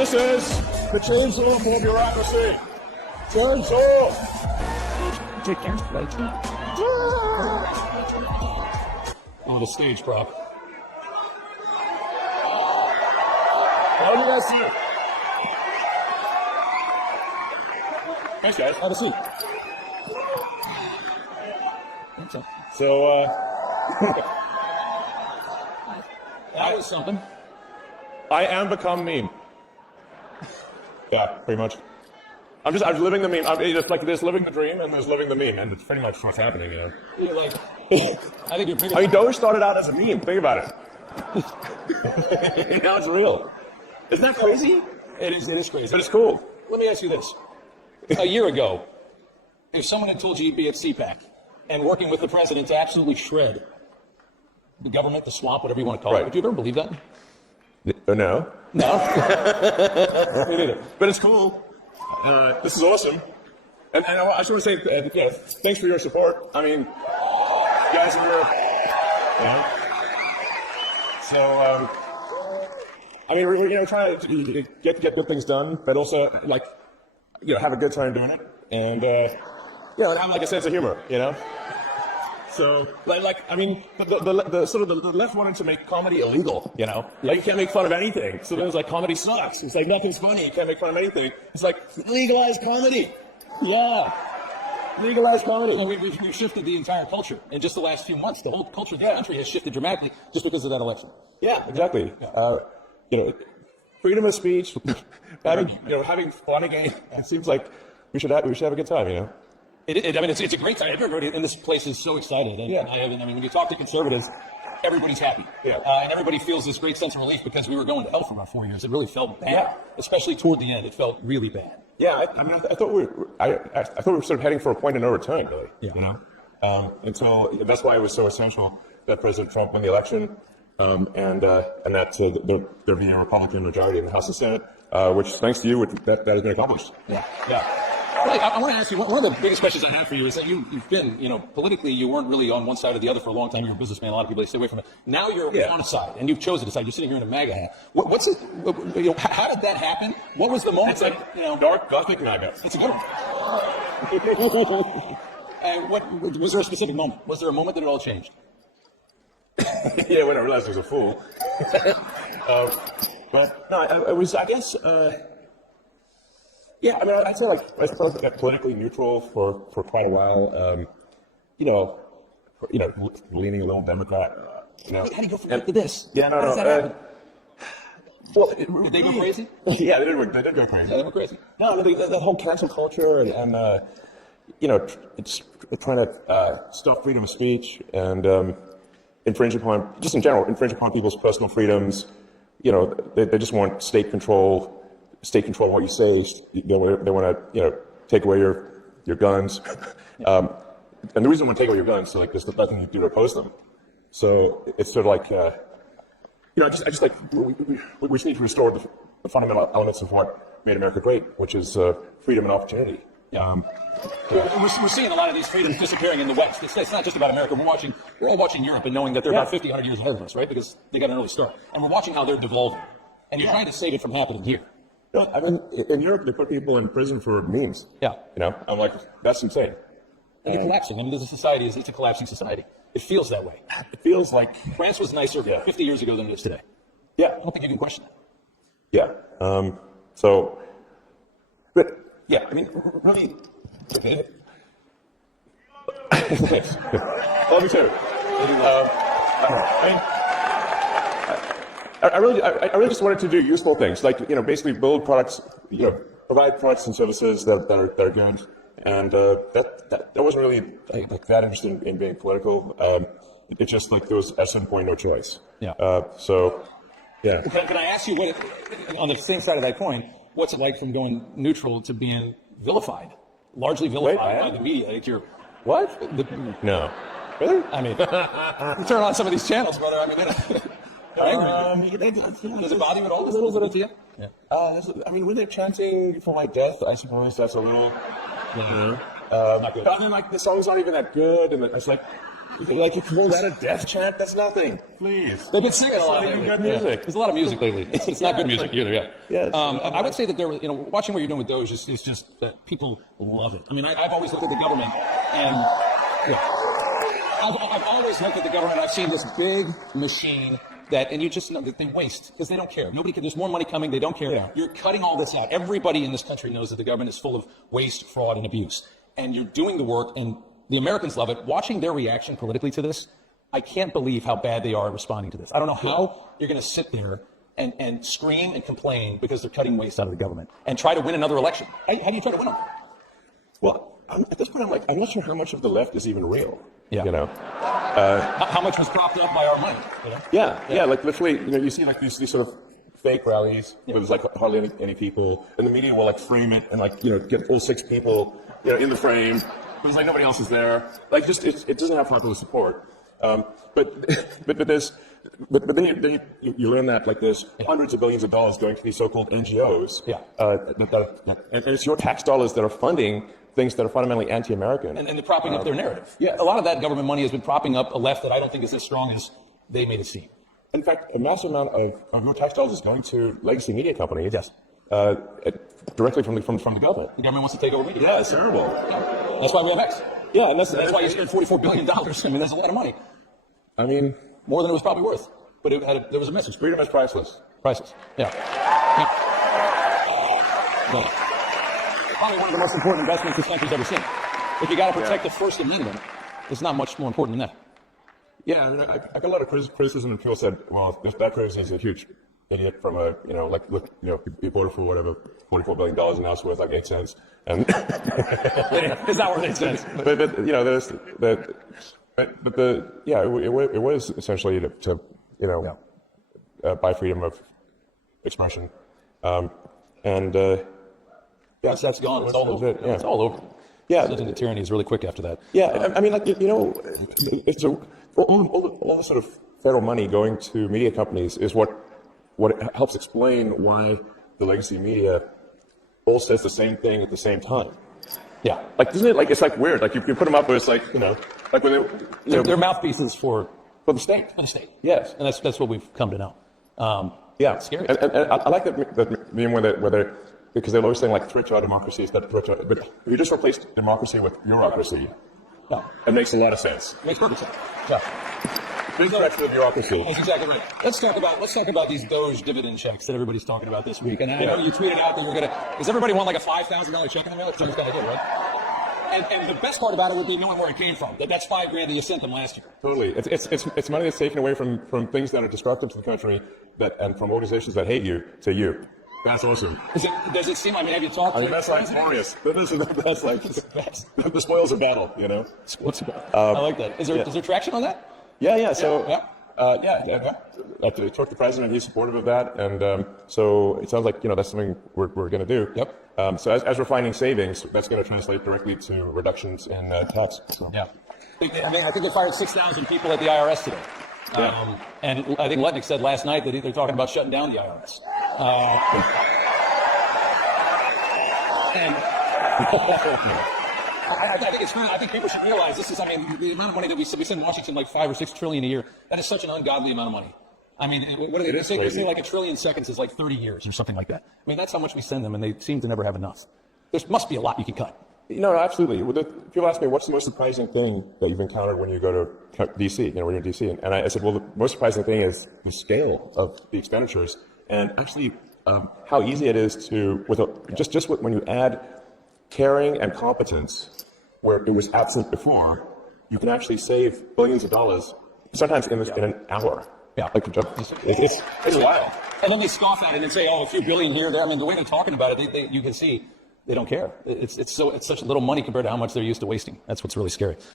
This is the chainsaw for bureaucracy. Chainsaw. Oh, the stage prop. How do you guys see it? Thanks, guys. Have a seat. So, that was something. I am become meme. Yeah, pretty much. I'm living the meme. It's like there's living the dream and there's living the meme, and it's pretty much what's happening, you know. You're like, I think you're pretty. I mean, DOGE started out as a meme. Think about it. Now it's real. Isn't that crazy? It is crazy. But it's cool. Let me ask you this. A year ago, if someone had told you you'd be at CPAC and working with the president to absolutely shred the government, the swamp, whatever you want to call it, would you ever believe that? No. No? Me neither. But it's cool. This is awesome. And I just want to say, thanks for your support. I mean, you guys in Europe. So, I mean, we're trying to get good things done, but also, like, have a good time doing it. And, and have, like, a sense of humor, you know? So, I mean, the sort of the left wanted to make comedy illegal, you know? Like, you can't make fun of anything. So then it's like, comedy sucks. It's like, nothing's funny. You can't make fun of anything. It's like, legalize comedy. Yeah. Legalize comedy. Well, we've shifted the entire culture in just the last few months. The whole culture of the country has shifted dramatically just because of that election. Yeah, exactly. Yeah. Freedom of speech, having fun again. It seems like we should have a good time, you know? I mean, it's a great time. Everybody in this place is so excited. And I mean, when you talk to conservatives, everybody's happy. Yeah. And everybody feels this great sense of relief because we were going to hell for about 4 years. It really felt bad, especially toward the end. It felt really bad. Yeah, I thought we were sort of heading for a point of no return, really. Yeah. You know, until that's why it was so essential that President Trump won the election, and that there be a Republican majority in the House and Senate, which, thanks to you, that has been accomplished. Yeah. Yeah. Well, I want to ask you, one of the biggest questions I have for you is that you've been, politically, you weren't really on one side or the other for a long time. You're a businessman. A lot of people, they stay away from it. Now you're on a side, and you've chosen a side. You're sitting here in a MAGA hat. What's it, how did that happen? What was the moment? It's like, dark Gothic MAGA. It's a good one. Was there a specific moment? Was there a moment that it all changed? Yeah, when I realized I was a fool. But no, it was, I guess, yeah, I mean, I'd say, like, I was politically neutral for quite a while. Leaning a little Democrat. How do you go from this? Yeah, no, How does that happen? Well, did they go crazy? Yeah, they did go crazy. Yeah, they went crazy. No, the whole cancel culture and it's trying to stop freedom of speech and infringe upon people's personal freedoms. They just want state control of what you say. They want to, take away your guns. And the reason they want to take away your guns is like there's nothing you do to oppose them. So it's sort of like, I just like we just need to restore the fundamental elements of what made America great, which is freedom and opportunity. We're seeing a lot of these freedoms disappearing in the West. It's not just about America. We're all watching Europe and knowing that they're about 50, 100 years ahead of us, right? Because they got an early start. And we're watching how they're devolving. And you're trying to save it from happening here. No, I mean, in Europe, they put people in prison for memes. Yeah. I'm like, that's insane. And they're collapsing. I mean, it's a collapsing society. It feels that way. It feels like France was nicer 50 years ago than it is today. Yeah. I don't think you can question that. Yeah. Yeah, I mean, really. Thanks. Love you too. I really just wanted to do useful things, like, basically build products, provide products and services that are good, and that wasn't really like that interested in being political. It's just like there was at some point no choice. Yeah. Yeah. Can I ask you on the same side of that coin, what's it like from going neutral to being vilified, largely vilified by the media? Like what? No. Really? I mean, you turn on some of these channels, brother. I mean. Does it bother you at all? A little bit of it. Yeah. I mean, when they're chanting for my death, I suppose that's a little. Not good. And then, like, the song's not even that good, and it's like, Like, you pulled out a death chant? That's nothing. Please. They've been singing a lot It's not lately. even good music. There's a lot of music lately. It's not good music either, yeah. Yes. I would say that watching what you're doing with DOGE is just that people love it. I mean, I've always looked at the government and, I've always looked at the government. I've seen this big machine and you just know that they waste because they don't care. Nobody can. There's more money coming. They don't care. Yeah. You're cutting all this out. Everybody in this country knows that the government is full of waste, fraud, and abuse. And you're doing the work, and the Americans love it. Watching their reaction politically to this, I can't believe how bad they are at responding to this. I don't know how you're going to sit there and scream and complain because they're cutting waste out of the government and try to win another election. How do you try to win them? Well, at this point, I'm not sure how much of the left is even real. Yeah. You know? How much was propped up by our money? You know? Yeah, like literally, you see like these sort of fake rallies where there's like hardly any people, and the media will like frame it and like, get all 6 people, in the frame, but it's like nobody else is there. Like just, it doesn't have popular support. But then you learn that like there's hundreds of billions of dollars going to these so-called NGOs. Yeah. And it's your tax dollars that are funding things that are fundamentally anti-American. And they're propping up their narrative. Yeah. A lot of that government money has been propping up a left that I don't think is as strong as they made it seem. In fact, a massive amount of your tax dollars is going to legacy media companies. Yes. Directly from the government. The government wants to take over media. Yeah, it's terrible. Yeah. That's why we have X. Yeah, and That's why you spent $44 billion. I mean, that's a lot of money. I mean, More than it was probably worth. But there was a message. freedom is priceless. Priceless. Yeah. Probably one of the most important investments this country's ever seen. If you got to protect the First Amendment, it's not much more important than that. Yeah, I mean, I got a lot of criticism, and people said, well, that person is a huge idiot from a, he voted for whatever, $44 billion, and now it's worth like 8 cents. And It's not worth 8 cents. but there's that. But it was essentially to buy freedom of expression, That's gone. It's all over. Yeah. It's all over. Yeah, The tyranny is really quick after that. yeah. I mean, like it's all the sort of federal money going to media companies is what helps explain why the legacy media all says the same thing at the same time. Yeah. Like, isn't it like it's like weird? Like you put them up, but it's like like when They're mouthpieces for the state. the state. Yes, And that's what we've come to know. yeah, It's scary. And I like that meme where because they're always saying like threat to our democracy is that threat to, but if you just replace democracy with bureaucracy, No. it makes a lot of sense. Makes perfect sense. Yeah. There's no extra bureaucracy. That's exactly right. Let's talk about these DOGE dividend checks that everybody's talking about this week. And I know you tweeted out that you're does everybody want like a $5,000 check in the mail? It's always got to do, right? And the best part about it would be knowing where it came from. That's $5,000 that you sent them last year. Totally. It's money that's taken away from things that are destructive to the country and from organizations that hate you to you. That's awesome. Does it seem? I mean, have you talked? That's like glorious. This is the spoils of battle. I like that. Is there traction on that? Yeah. So Yeah. I talked to the president. He's supportive of that, and so it sounds like that's something we're going to do. Yep. So as we're finding savings, that's going to translate directly to reductions in tax. So. Yeah. I mean, I think they fired 6,000 people at the IRS today. Yeah. And I think Lutnick said last night that they're talking about shutting down the IRS. And I think people should realize this is, I mean, the amount of money that we send Washington, like $5 or $6 trillion a year, that is such an ungodly amount of money. I mean, what do they say? They say like a trillion seconds is like 30 years or something like that. I mean, that's how much we send them, and they seem to never have enough. There must be a lot you can cut. No, absolutely. People ask me, what's the most surprising thing that you've encountered when you go to D.C., when you're in D.C.? And I said, well, the most surprising thing is the scale of the expenditures and actually how easy it is to, when you add caring and competence, where it was absent before, you can actually save billions of dollars, sometimes in an hour. Yeah. Like, it's wild. And then they scoff at it and say, oh, a few billion here, there. I mean, the way they're talking about it, you can see they don't care. It's such little money compared to how much they're used to wasting. That's what's really scary.